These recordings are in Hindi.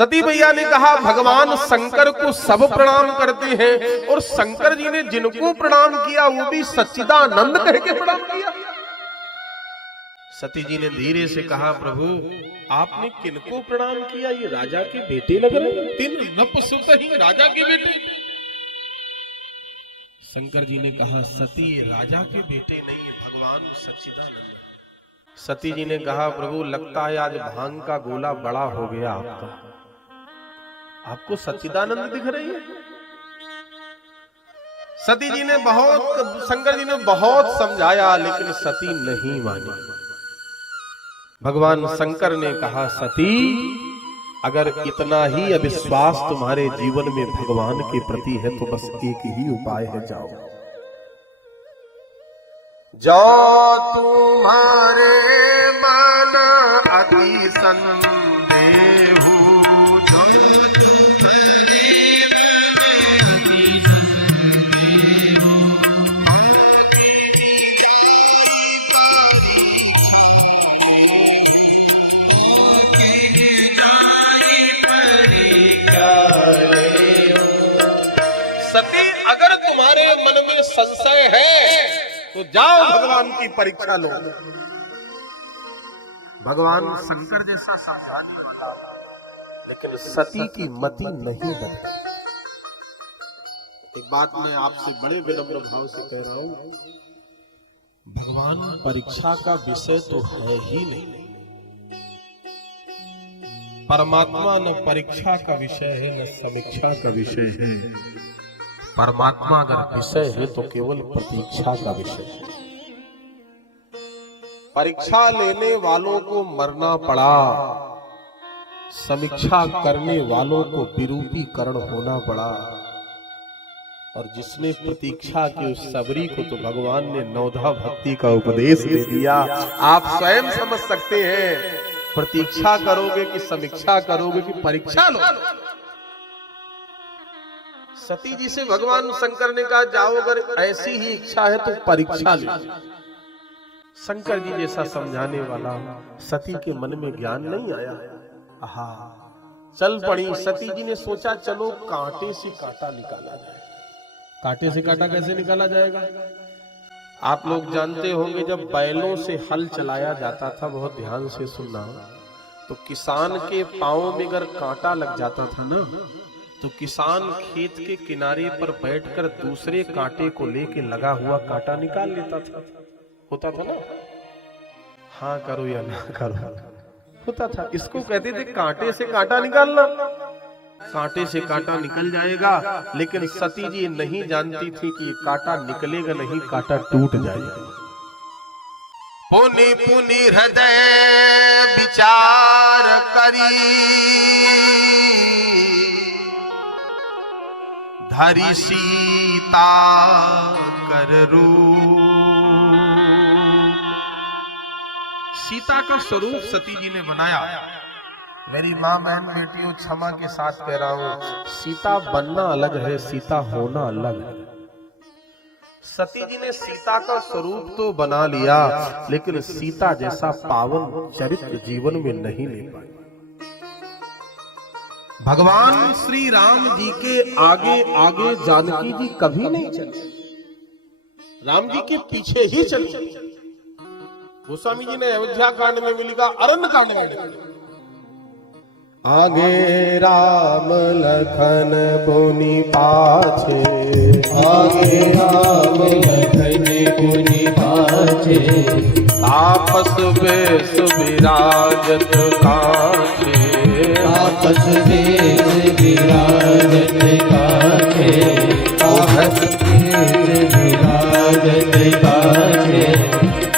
सती मैया ने कहा भगवान शंकर को सब प्रणाम करते हैं और शंकर जी ने जिनको प्रणाम किया वो भी सच्चिदानंद कह के प्रणाम किया। सती जी ने धीरे से कहा प्रभु आपने किनको प्रणाम किया? ये राजा के बेटे लग रहे, तीन नपुंसक ही राजा के बेटे। शंकर जी ने कहा सती राजा के बेटे नहीं है, भगवान सच्चिदानंद। सती जी ने कहा प्रभु लगता है आज भांग का गोला बड़ा हो गया आपको सच्चिदानंद दिख रही है। सती जी ने शंकर जी ने बहुत समझाया लेकिन सती नहीं मानी। भगवान शंकर ने कहा सती अगर इतना ही अविश्वास तुम्हारे जीवन में भगवान के प्रति है तो बस एक ही उपाय है, जाओ तुम्हारे मन अति संदेह, अगर तुम्हारे मन में संशय है तो जाओ भगवान की परीक्षा लो। भगवान शंकर जैसा समझाने वाला, लेकिन सती की मति नहीं बदली। एक बात मैं आपसे बड़े विनम्र भाव से कह रहा हूं, भगवान परीक्षा का विषय तो है ही नहीं। परमात्मा न परीक्षा का विषय है न समीक्षा का विषय है। परमात्मा अगर विषय है तो केवल प्रतीक्षा का विषय है। परीक्षा लेने वालों को मरना पड़ा, समीक्षा करने वालों को विरूपीकरण होना पड़ा, और जिसने प्रतीक्षा की उस सबरी को तो भगवान ने नवधा भक्ति का उपदेश दे दिया। आप स्वयं समझ सकते हैं प्रतीक्षा करोगे कि समीक्षा करोगे कि परीक्षा लो। सती जी से भगवान शंकर ने कहा जाओ अगर ऐसी ही इच्छा है तो परीक्षा लो। शंकर जी जैसा समझाने वाला सती के मन में ज्ञान नहीं आया। आहा, चल पड़ी। सती जी ने सोचा चलो कांटे से कांटा निकाला जाए। कांटे से कांटा कैसे निकाला जाएगा? आप लोग जानते होंगे जब बैलों से हल चलाया जाता था, बहुत ध्यान से सुनना, तो किसान के पांव में अगर कांटा लग जाता था ना तो किसान खेत के किनारे पर बैठकर दूसरे कांटे को लेके लगा हुआ कांटा निकाल लेता था। होता था ना? हाँ करो या ना करो, होता था। इसको कहते थे कांटे से कांटा निकालना। कांटे से कांटा निकल जाएगा, लेकिन सती जी नहीं जानती थी कि ये कांटा निकलेगा नहीं, कांटा टूट जाएगा। पुनि पुनि हृदय विचार करी, धरि सीता कर रूप। सीता का स्वरूप सती जी ने बनाया। मेरी माँ बहन बेटियों क्षमा के साथ कह रहा हूं, सीता बनना अलग है, सीता होना अलग है। सती जी ने सीता का स्वरूप तो बना लिया, लेकिन सीता जैसा पावन चरित्र जीवन में नहीं ले पाई। भगवान श्री राम जी के आगे आगे जानकी जी कभी नहीं चले, राम जी के पीछे ही चले। गोस्वामी जी ने अयोध्या कांड में भी लिखा, अरण्य कांड में लिखा, आगे राम लखन पुनि पाछे, आगे राम लखन पुनि पाछे, तापस बेस विराजत काछे, तापस बेस विराजत काछे, तापस बेस विराजत काछे,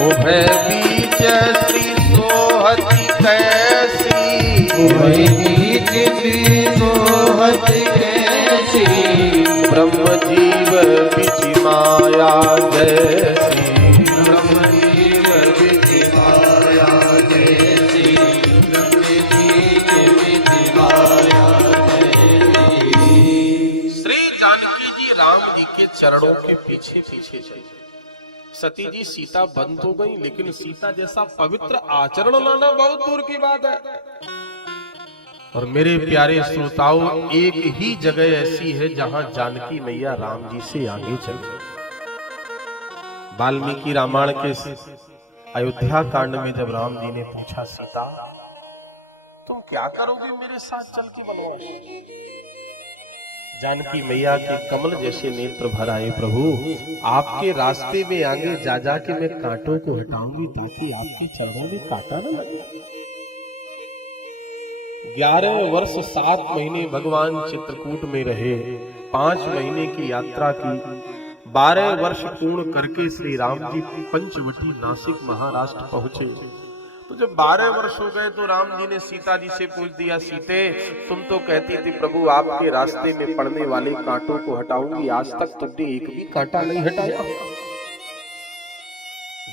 उभय बीच श्री सोहति कैसी, उभय बीच श्री सोहति कैसी, ब्रह्म जीव बिच माया जैसी, ब्रह्म जीव बिच माया जैसी, ब्रह्म जीव बिच माया जैसी। श्री जानकी जी राम जी के चरणों के पीछे पीछे चली। सती जी सीता बंद हो गई, लेकिन सीता जैसा पवित्र आचरण लाना बहुत दूर की बात है। और मेरे प्यारे श्रोताओं, एक ही जगह ऐसी है जहां जानकी मैया राम जी से आगे चली। वाल्मीकि रामायण के अयोध्या कांड में जब राम जी ने पूछा, सीता तुम क्या करोगे मेरे साथ चल के वनवास? जानकी मैया के कमल जैसे नेत्र भर आए, प्रभु आपके रास्ते में आगे जा जा के मैं कांटों को हटाऊंगी ताकि आपके चरणों में कांटा न लगे। 11 वर्ष 7 महीने भगवान चित्रकूट में रहे, 5 महीने की यात्रा की। 12 वर्ष पूर्ण करके श्री राम जी पंचवटी नासिक महाराष्ट्र पहुंचे। तो जब 12 वर्ष हो गए तो राम जी ने सीता जी से पूछ दिया, सीते तुम तो कहती थी प्रभु आपके रास्ते में पड़ने वाले कांटों को हटाऊंगी, आज तक तुमने एक भी कांटा नहीं हटाया।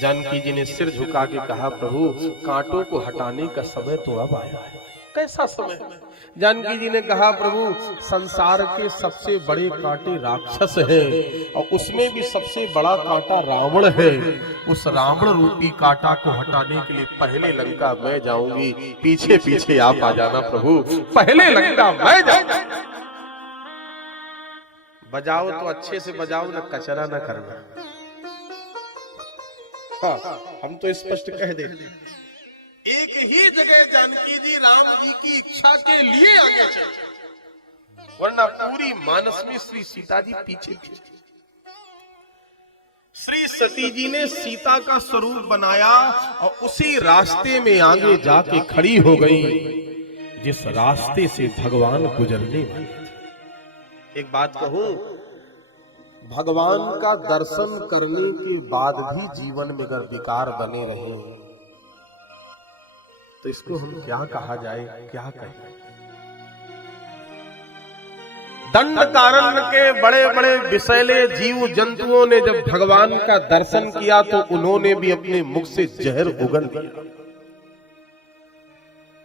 जानकी जी ने सिर झुका के कहा, प्रभु कांटों को हटाने का समय तो अब आया है। कैसा समय? जानकी जी ने कहा, प्रभु संसार के सबसे बड़े कांटे राक्षस हैं और उसमें भी सबसे बड़ा कांटा रावण है। उस रावण रूपी कांटा को हटाने के लिए पहले लंका मैं जाऊंगी, पीछे पीछे आप आ जाना प्रभु, पहले लंका मैं जाऊंगा। बजाओ तो अच्छे से बजाओ, ना कचरा ना करना। हाँ, हम तो स्पष्ट कह देते, एक ही जगह जानकी जी राम जी की इच्छा के लिए आगे चले, वरना पूरी मानस में श्री सीता जी पीछे पीछे। श्री सती जी ने सीता का स्वरूप बनाया और उसी रास्ते में आगे जाके खड़ी हो गई जिस रास्ते से भगवान गुजरने वाले थे। एक बात कहूं, भगवान का दर्शन करने के बाद भी जीवन में अगर विकार बने रहे तो इसको हम क्या कहा जाए, क्या कहें? दंडकारण्य के बड़े बड़े विषैले जीव जंतुओं ने जब भगवान का दर्शन किया तो उन्होंने भी अपने मुख से जहर उगल दिया।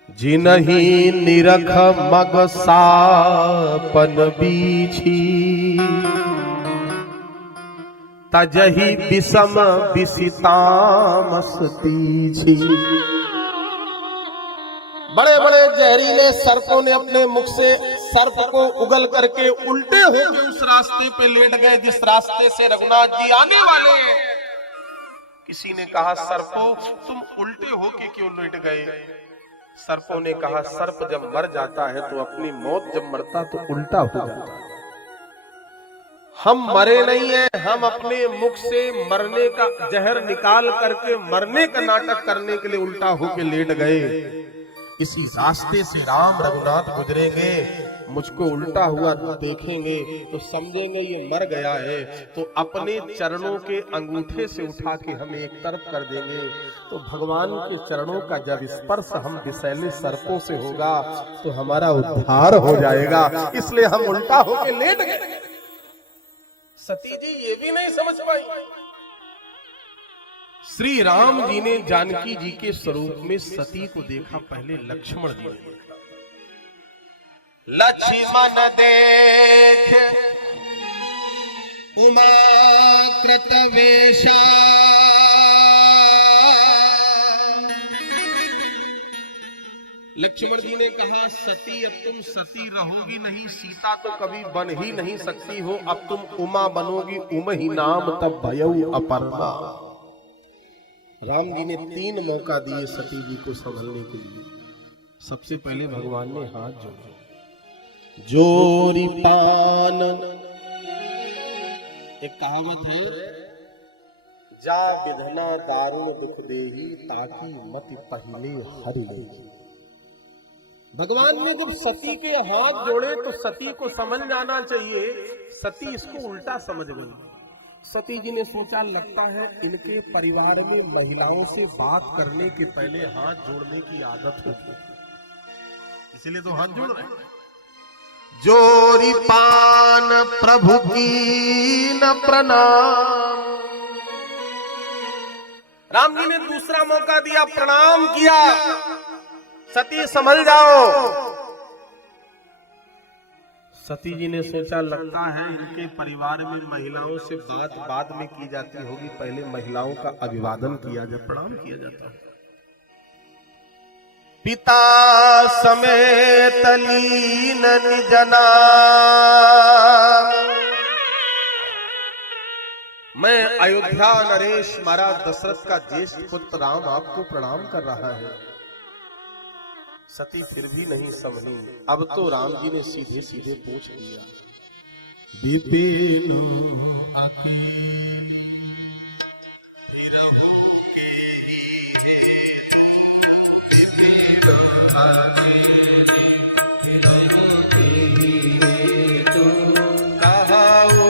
जिनहि निरख मग सापन बीछी, तजहि विषम विषितामस तीछी। बड़े बड़े जहरीले सर्पों ने अपने मुख से सर्प को उगल करके उल्टे होकर उस रास्ते पे लेट गए जिस रास्ते से रघुनाथ जी आने वाले हैं। किसी ने कहा, सर्पों तुम उल्टे होके क्यों लेट गए? सर्पों ने कहा, सर्प जब मर जाता है तो अपनी मौत जब मरता तो उल्टा हो जाता है। हम मरे नहीं है, हम अपने मुख से मरने का जहर निकाल करके मरने का नाटक करने के लिए उल्टा होके लेट गए। इसी रास्ते से राम रघुनाथ गुजरेंगे, मुझको उल्टा हुआ देखेंगे तो समझेंगे ये मर गया है, तो अपने चरणों के अंगूठे से उठा के हम एक तरफ कर देंगे। तो भगवान के चरणों का जब स्पर्श हम विषैले सर्पों से होगा तो हमारा उद्धार हो जाएगा, इसलिए हम उल्टा होके लेट गए। सती जी ये भी नहीं समझ पाई। श्री राम जी ने जानकी जी के स्वरूप में सती को देखा, पहले लक्ष्मण जी ने देखा। लक्ष्मण देख उमा कृतवेशा, लक्ष्मण जी ने कहा, सती अब तुम सती रहोगी नहीं, सीता तो कभी बन ही नहीं सकती हो, अब तुम उमा बनोगी, उम ही नाम तब भयऊ अपर्णा। राम जी ने 3 मौका दिए सती जी को संभलने के लिए। सबसे पहले भगवान ने हाथ जोड़े, जोरी पान। एक कहावत है, जा विधना दारुण दुख देही, ताकि मति पहिले हरि लेही। भगवान ने जब सती के हाथ जोड़े तो सती को समझ जाना चाहिए, सती इसको उल्टा समझ गई। सती जी ने सोचा, लगता है इनके परिवार में महिलाओं से बात करने के पहले हाथ जोड़ने की आदत होती, इसलिए तो हाथ जोड़ रहे। जोरी पान प्रभु की न प्रणाम। राम जी ने दूसरा मौका दिया, प्रणाम किया, सती संभल जाओ। सती जी ने सोचा, लगता है इनके परिवार में महिलाओं से बात बाद में की जाती होगी, पहले महिलाओं का अभिवादन किया जाए, प्रणाम किया जाता है। पिता समेत लीन निजना। मैं अयोध्या नरेश महाराज दशरथ का ज्येष्ठ पुत्र राम आपको प्रणाम कर रहा है। सती फिर भी नहीं समझी। अब तो राम जी ने सीधे सीधे पूछ लिया, विपिन अकेली विरहु के हेतु, विपिन अकेली विरहु के हेतु, कहाओ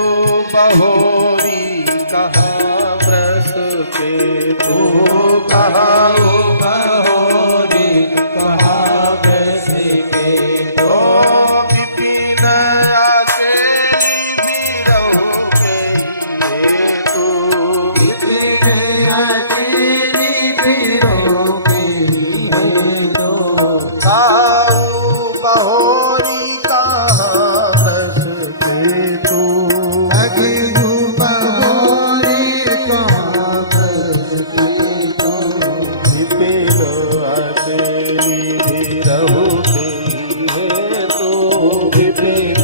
बहोरी कहा व्रत के तू, कहाओ बहोरी कहा व्रत के तू, विपिन अकेली विरहु के हेतु, विपिन अकेली विरहु के हेतु, कहाओ बहोरी कहा व्रत के तू, अगिरु बहोरी कहा व्रत के तू, विपिन अकेली विरहु के हेतु, विपिन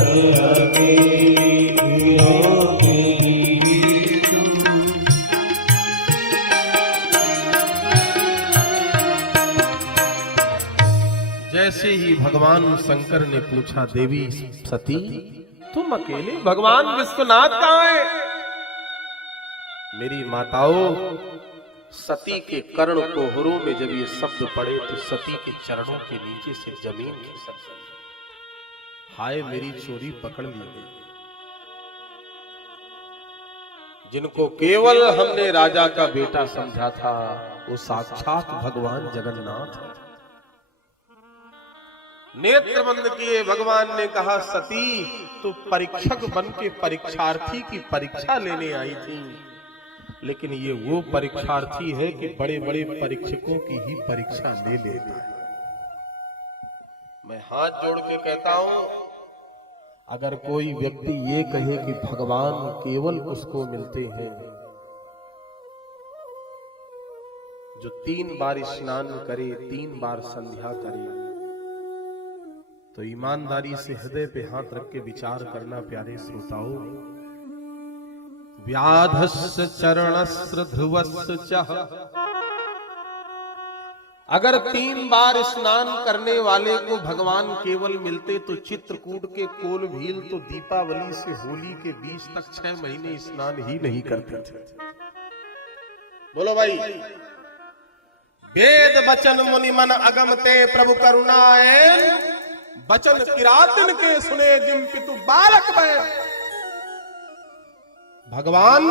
अकेली विरहु के हेतु। जैसे ही भगवान शंकर ने पूछा, देवी सती तुम अकेले, भगवान विश्वनाथ कहाँ है? मेरी माताओं, सती के कर्ण कोहरों में जब ये शब्द पड़े तो सती के चरणों के नीचे से जमीन खिसक गई। हाय मेरी चोरी पकड़ ली गई। जिनको केवल हमने राजा का बेटा समझा था, वो साक्षात भगवान जगन्नाथ है। नेत्र बंद किए भगवान ने कहा, सती तो परीक्षक बन के परीक्षार्थी की परीक्षा लेने आई थी, लेकिन ये वो परीक्षार्थी है कि बड़े बड़े परीक्षकों की ही परीक्षा ले लेता है। मैं हाथ जोड़ के कहता हूं, अगर कोई व्यक्ति ये कहे कि भगवान केवल उसको मिलते हैं जो 3 बार स्नान करे, 3 बार संध्या करे, तो ईमानदारी से हृदय पे हाथ रख के विचार करना प्यारे श्रोताओं। व्याधस्य चरणस्य ध्रुवस्य चः, अगर 3 बार स्नान करने वाले को भगवान केवल मिलते तो चित्रकूट के कोल भील तो दीपावली से होली के बीच तक 6 महीने स्नान ही नहीं करते थे। बोलो भाई, वेद वचन मुनि मन अगमते प्रभु करुणाए, वचन किरातन के सुने जिम पितु बालक में। भगवान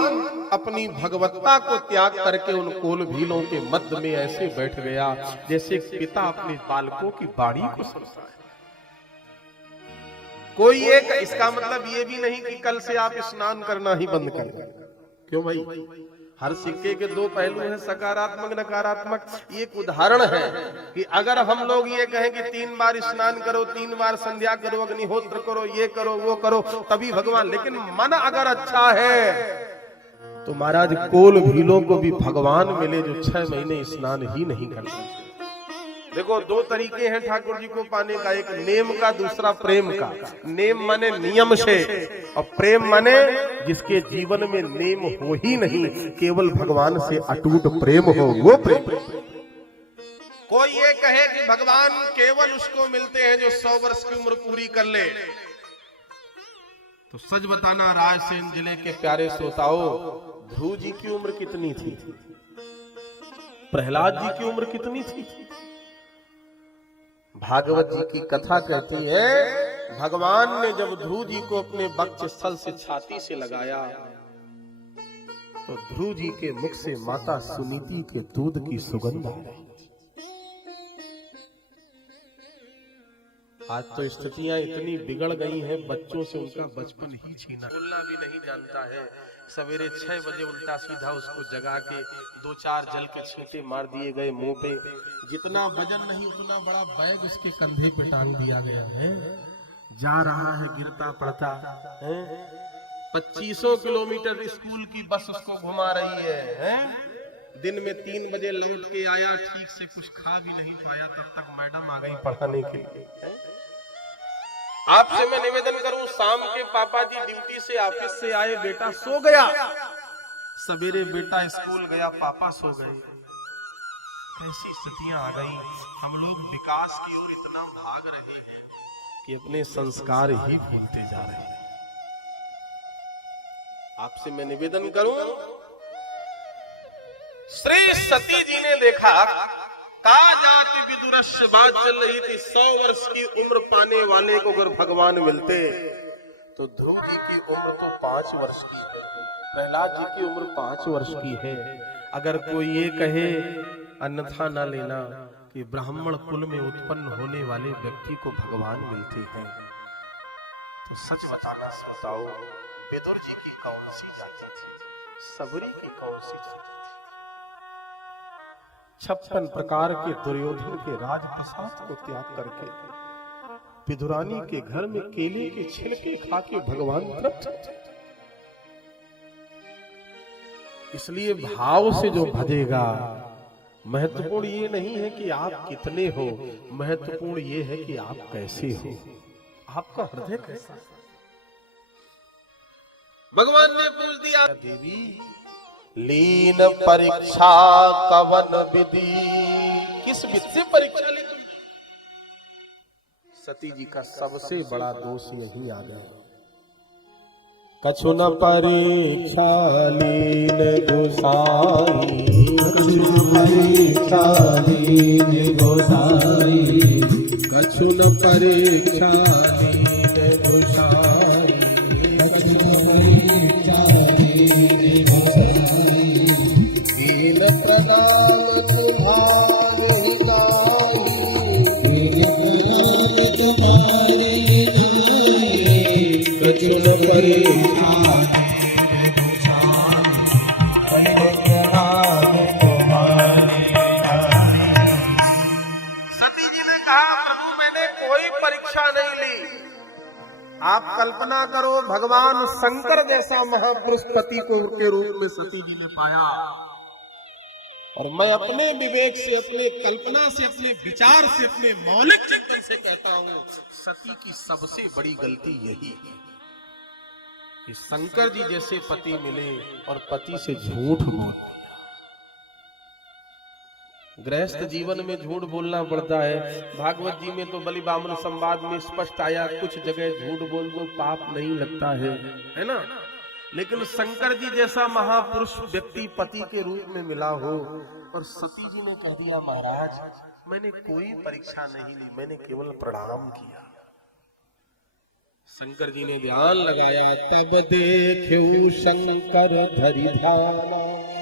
अपनी भगवत्ता को त्याग करके उन कोल भीलों के मध्य में ऐसे बैठ गया जैसे पिता अपने बालकों की बाणी को सुनता है। कोई एक, इसका मतलब ये भी नहीं कि कल से आप स्नान करना ही बंद कर दें। क्यों भाई? हर सिक्के के 2 पहलू हैं, सकारात्मक नकारात्मक। एक उदाहरण है कि अगर हम लोग ये कहें कि 3 बार स्नान करो, 3 बार संध्या करो, अग्निहोत्र करो, ये करो वो करो, तभी भगवान। लेकिन मन अगर अच्छा है तो महाराज कोल भीलों को भी भगवान मिले जो 6 महीने स्नान ही नहीं करते। देखो 2 तरीके हैं ठाकुर जी को पाने का, एक नेम का, दूसरा प्रेम का। नेम माने नियम से, और प्रेम माने जिसके जीवन में नेम हो ही नहीं, केवल भगवान से अटूट प्रेम हो, वो प्रेम। कोई ये कहे कि भगवान केवल उसको मिलते हैं जो 100 वर्ष की उम्र पूरी कर ले, तो सच बताना रायसेन जिले के प्यारे श्रोताओं, ध्रुव जी की उम्र कितनी थी? प्रहलाद जी की उम्र कितनी थी? भागवत जी की कथा कहती है, भगवान ने जब ध्रुव जी को अपने वक्ष स्थल से छाती से लगाया तो ध्रुव जी के मुख से माता सुनीति के दूध की सुगंध आ रही। आज तो स्थितियां इतनी बिगड़ गई हैं, बच्चों से उनका बचपन ही छीना, बोलना भी नहीं जानता है। सवेरे 6 बजे उल्टा सीधा उसको जगा के 2-4 जल के छींटे मार दिए गए मुंह पे। जितना वजन नहीं उतना बड़ा बैग उसके कंधे पे टांग दिया गया है। जा रहा है गिरता पड़ता है। 2500 किलोमीटर स्कूल की बस उसको घुमा रही है। दिन में 3 बजे लौट के आया, ठीक से कुछ खा भी नहीं पाया, तब तक मैडम आ गई पढ़ाने के लिए। आपसे मैं निवेदन करूं, शाम के पापा जी ड्यूटी से ऑफिस से आए, बेटा सो गया, सवेरे बेटा स्कूल गया, पापा सो गए। ऐसी स्थितियां आ गई। हम लोग विकास की ओर इतना भाग रहे हैं कि अपने संस्कार ही भूलते जा रहे हैं। आपसे मैं निवेदन करूं, श्री सती जी ने देखा, का जाति विदुरस्य बात चल रही थी, 100 वर्ष की उम्र पाने वाले को अगर भगवान मिलते तो ध्रुव जी की उम्र तो 5 वर्ष की है, प्रहलाद जी की उम्र 5 वर्ष की है। अगर कोई ये कहे अन्यथा न लेना कि ब्राह्मण कुल में उत्पन्न होने वाले व्यक्ति को भगवान मिलते हैं, तो सच बताओ विदुर जी की कौन सी जाति थी, सबरी की कौन सी जाति थी? 56 प्रकार के दुर्योधन के राजप्रसाद को त्याग करके विदुरानी के घर में केले के छिलके खा के भगवान तृप्त थे। इसलिए भाव से जो भजेगा, महत्वपूर्ण ये नहीं है कि आप कितने हो, महत्वपूर्ण ये है कि आप कैसे हो, आपका हृदय कैसा है। भगवान ने पूछ दिया, देवी लीन परीक्षा कवन विधि, किस विधि से परीक्षा ली तुम? सती जी का सबसे बड़ा दोष यही आ गया, कछु न परीक्षा लीन गोसाई, कछु न परीक्षा लीन गोसाई, कछु न परीक्षा लीन गोसाई, कछु न परीक्षा लीन गोसाई, वीर प्रणाम तुम्हारी नाई, वीर प्रणाम तुम्हारी नाई, कछु न परीक्षा। नहीं ली। आप कल्पना करो, भगवान शंकर जैसा महापुरुष पति को के रूप में सती जी ने पाया, और मैं अपने विवेक से, अपने कल्पना से, अपने विचार से, अपने मौलिक चिंतन से कहता हूं, सती की सबसे बड़ी गलती यही है कि शंकर जी जैसे पति मिले और पति से झूठ बोल दिया। गृहस्थ जीवन में झूठ बोलना पड़ता है। भागवत जी में तो बलि बामन संवाद में स्पष्ट आया, कुछ जगह झूठ बोल दो पाप नहीं लगता है ना। लेकिन शंकर जी जैसा महापुरुष व्यक्ति पति के रूप में मिला हो, और सती जी ने कह दिया, महाराज मैंने कोई परीक्षा नहीं ली, मैंने केवल प्रणाम किया। शंकर जी ने ध्यान लगाया, तब देखो शंकर धरि ध्यान,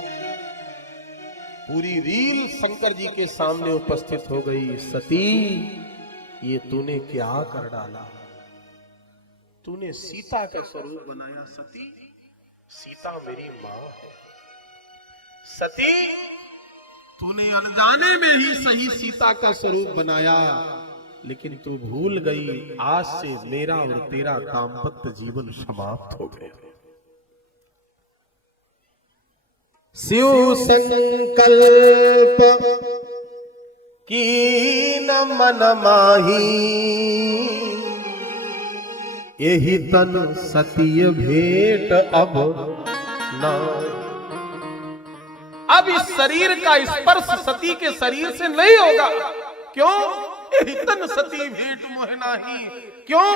पूरी रील शंकर जी के सामने उपस्थित हो गई। सती, ये तूने क्या कर डाला? तूने सीता का स्वरूप बनाया। सती, सीता मेरी मां है। सती, तूने अनजाने में ही सही सीता का स्वरूप बनाया, लेकिन तू भूल गई, आज से मेरा और तेरा दाम्पत्य जीवन समाप्त हो गया। शिव संकल्प कीन मन माही, यही तन सतीय भेंट अब ना। अब इस शरीर का स्पर्श सती के शरीर से नहीं होगा। क्यों? यही तन सती भेंट मोह नाही। क्यों?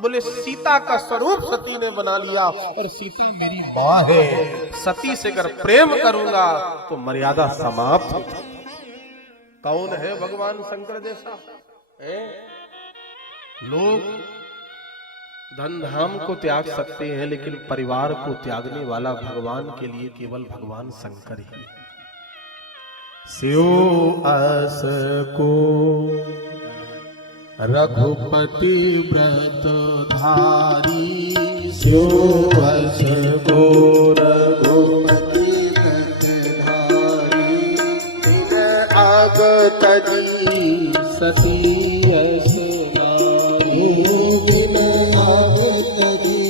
बोले सीता का स्वरूप सती ने बना लिया, और सीता मेरी मां है। सती से अगर प्रेम करूंगा तो मर्यादा समाप्त हो जाएगी। कौन है भगवान शंकर जैसा है? लोग धन धाम को त्याग सकते हैं, लेकिन परिवार को त्यागने वाला भगवान के लिए केवल भगवान शंकर ही है। स्यो अस को रघुपति व्रत धारी, स्यो अस को रघुपति व्रत धारी, दिन आगत जी सती अस नारी, दिन आगत जी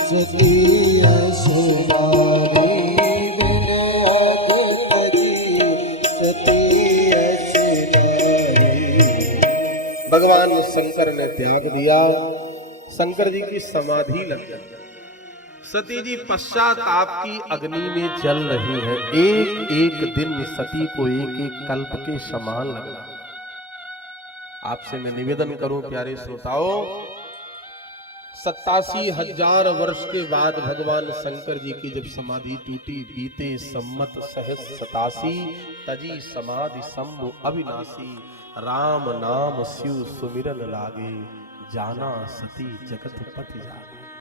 सती अस नारी, दिन आगत जी त्याग दिया, शंकर जी की समाधि लग गई। सती जी पश्चाताप की अग्नि में जल रही है। एक एक दिन सती को एक एक कल्प के समान लग रहा। आपसे मैं निवेदन करूं प्यारे श्रोताओं, 87,000 वर्ष के बाद भगवान शंकर जी की जब समाधि टूटी, बीते सम्मत सहस 87 तजी समाधि शंभु अविनाशी, राम नाम शिव सुमिरन लागे, जाना सती जगत पति जागे।